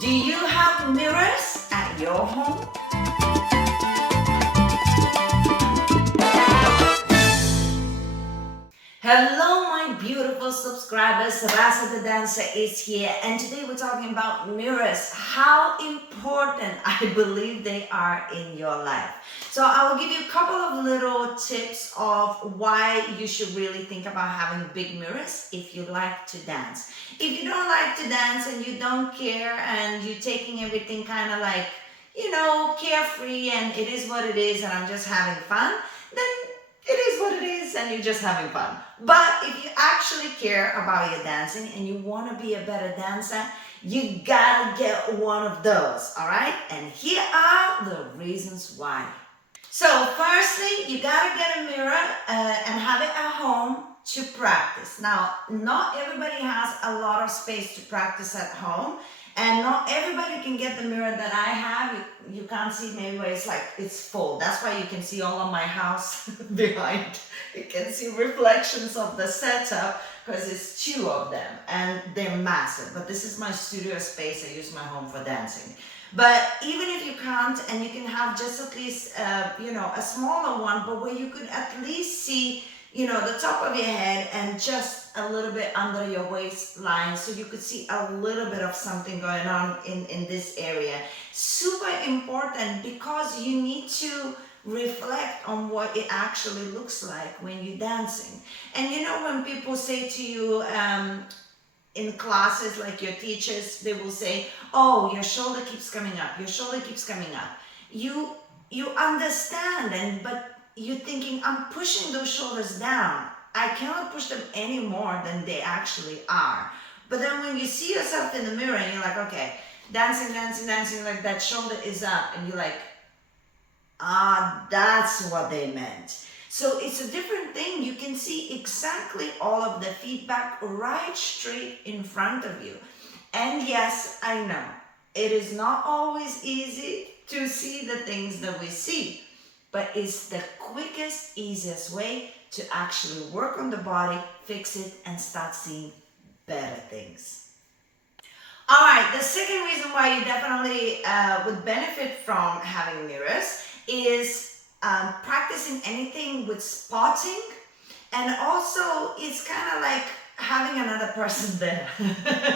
Do you have mirrors at your home? Hello my beautiful subscribers, Rasa the dancer is here, and today we're talking about mirrors, how important I believe they are in your life. So I will give you a couple of little tips of why you should really think about having big mirrors if you like to dance. If you don't like to dance and you don't care and you're taking everything kind of like, carefree and it is what it is and I'm just having fun, then it is what it is and you're just having fun. But if you actually care about your dancing and you want to be a better dancer, you gotta get one of those, all right? And here are the reasons why. So firstly, you gotta get a mirror and have it at home to practice. Now, not everybody has a lot of space to practice at home, and not everybody can get the mirror that I have. You can't see maybe where it's full. That's why you can see all of my house behind. You can see reflections of the setup because it's two of them and they're massive. But this is my studio space. I use my home for dancing. But even if you can't, and you can have just at least, a smaller one, but where you could at least see, the top of your head and just a little bit under your waistline, so you could see a little bit of something going on in this area. Super important because you need to reflect on what it actually looks like when you're dancing. And when people say to you, in classes, like your teachers, they will say, oh, your shoulder keeps coming up, your shoulder keeps coming up. You understand, but you're thinking, I'm pushing those shoulders down. I cannot push them any more than they actually are. But then when you see yourself in the mirror and you're like, okay, dancing, like that shoulder is up, and you're like, that's what they meant. So it's a different thing. You can see exactly all of the feedback right straight in front of you. And yes, I know, it is not always easy to see the things that we see, but it's the quickest, easiest way to actually work on the body, fix it, and start seeing better things. All right, the second reason why you definitely would benefit from having mirrors is practicing anything with spotting, and also it's kind of like having another person there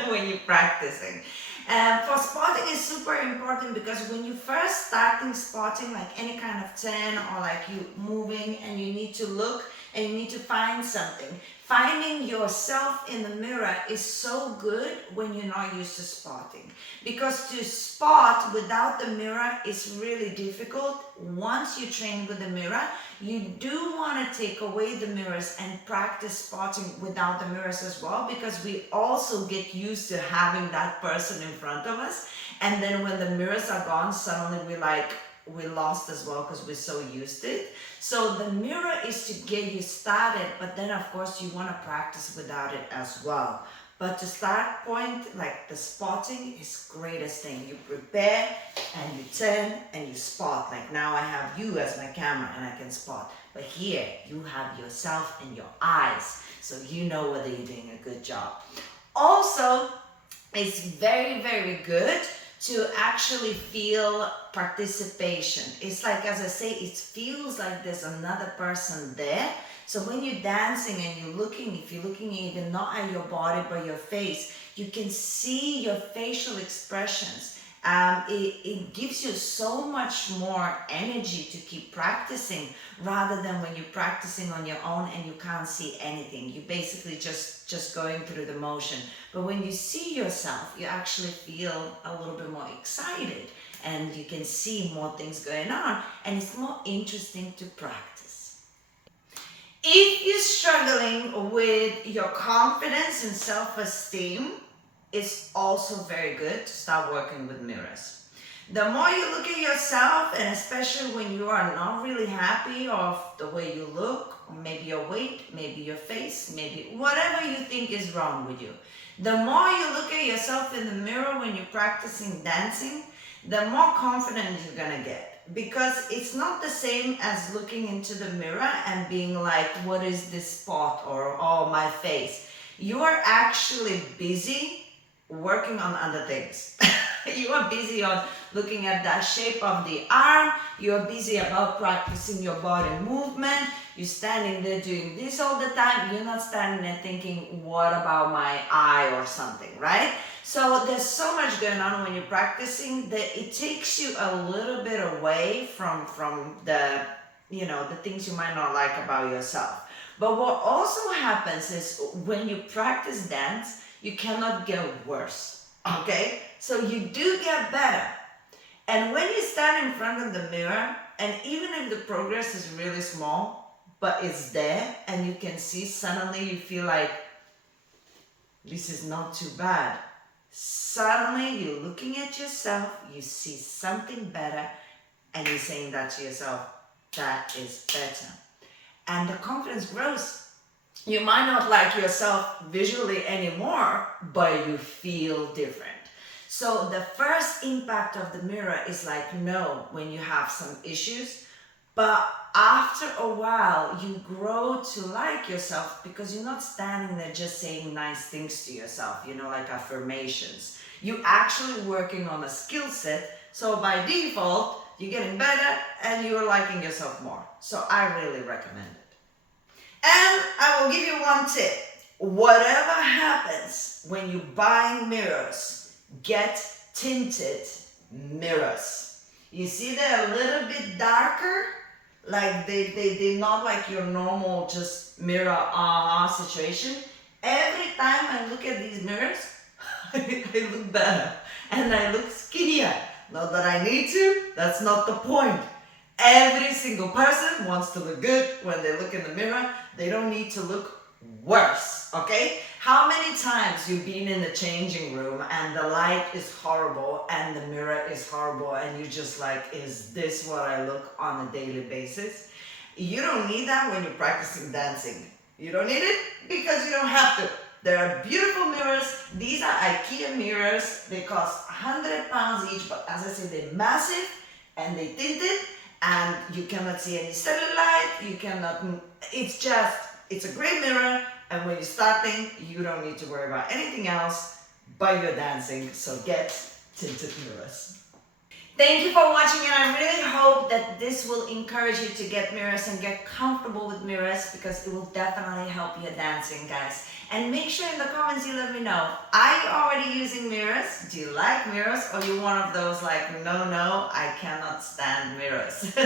when you're practicing. For spotting is super important because when you first starting spotting, like any kind of turn or like you moving and you need to look and you need to find something, finding yourself in the mirror is so good when you're not used to spotting, because to spot without the mirror is really difficult. Once you train with the mirror, you do want to take away the mirrors and practice spotting without the mirrors as well, because we also get used to having that person in front of us, and then when the mirrors are gone, suddenly we lost as well because we're so used to it. So the mirror is to get you started, but then of course you want to practice without it as well. But to start point, like the spotting is greatest thing. You prepare and you turn and you spot. Like now I have you as my camera and I can spot. But here you have yourself and your eyes, so you know whether you're doing a good job. Also, it's very, very good to actually feel participation. It's like, as I say, it feels like there's another person there. So when you're dancing and you're looking, if you're looking even not at your body but your face, you can see your facial expressions. It gives you so much more energy to keep practicing, rather than when you're practicing on your own and you can't see anything. You're basically just going through the motion. But when you see yourself, you actually feel a little bit more excited and you can see more things going on, and it's more interesting to practice. If you're struggling with your confidence and self-esteem, it's also very good to start working with mirrors. The more you look at yourself, and especially when you are not really happy of the way you look, or maybe your weight, maybe your face, maybe whatever you think is wrong with you, the more you look at yourself in the mirror when you're practicing dancing, the more confident you're gonna get. Because it's not the same as looking into the mirror and being like, what is this spot, or oh, my face. You are actually busy working on other things. You are busy on looking at that shape of the arm. You're busy about practicing your body movement. You're standing there doing this all the time. You're not standing there thinking, what about my eye or something, right? So there's so much going on when you're practicing that it takes you a little bit away from the, the things you might not like about yourself. But what also happens is when you practice dance, you cannot get worse, okay? So you do get better. And when you stand in front of the mirror, and even if the progress is really small, but it's there and you can see, suddenly you feel like, this is not too bad. Suddenly you're looking at yourself, you see something better, and you're saying that to yourself, that is better. And the confidence grows. You might not like yourself visually anymore, but you feel different. So the first impact of the mirror is like, no, when you have some issues, but after a while, you grow to like yourself because you're not standing there just saying nice things to yourself, like affirmations. You're actually working on a skill set. So by default, you're getting better and you're liking yourself more. So I really recommend it. And I will give you one tip. Whatever happens when you're buying mirrors, get tinted mirrors. You see they're a little bit darker, like they're not like your normal just mirror situation. Every time I look at these mirrors, I look better and I look skinnier. Not that I need to, that's not the point. Every single person wants to look good when they look in the mirror. They don't need to look worse, okay? How many times you've been in the changing room and the light is horrible and the mirror is horrible and you're just like, is this what I look on a daily basis? You don't need that when you're practicing dancing. You don't need it because you don't have to. There are beautiful mirrors. These are IKEA mirrors. They cost 100 pounds each, but as I said, they're massive and they tinted and you cannot see any cellulite. You cannot, it's a great mirror. And when you're starting, you don't need to worry about anything else but your dancing. So get tinted mirrors. Thank you for watching, and I really hope that this will encourage you to get mirrors and get comfortable with mirrors, because it will definitely help your dancing, guys. And make sure in the comments you let me know, are you already using mirrors? Do you like mirrors? Or are you one of those like, no, I cannot stand mirrors?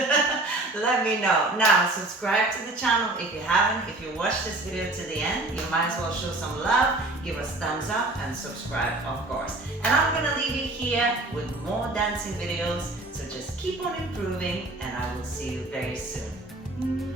Let me know. Now, subscribe to the channel if you haven't. If you watched this video to the end, you might as well show some love, give us thumbs up, and subscribe, of course. And I'm gonna leave you here with more dancing videos, so just keep on improving, and I will see you very soon.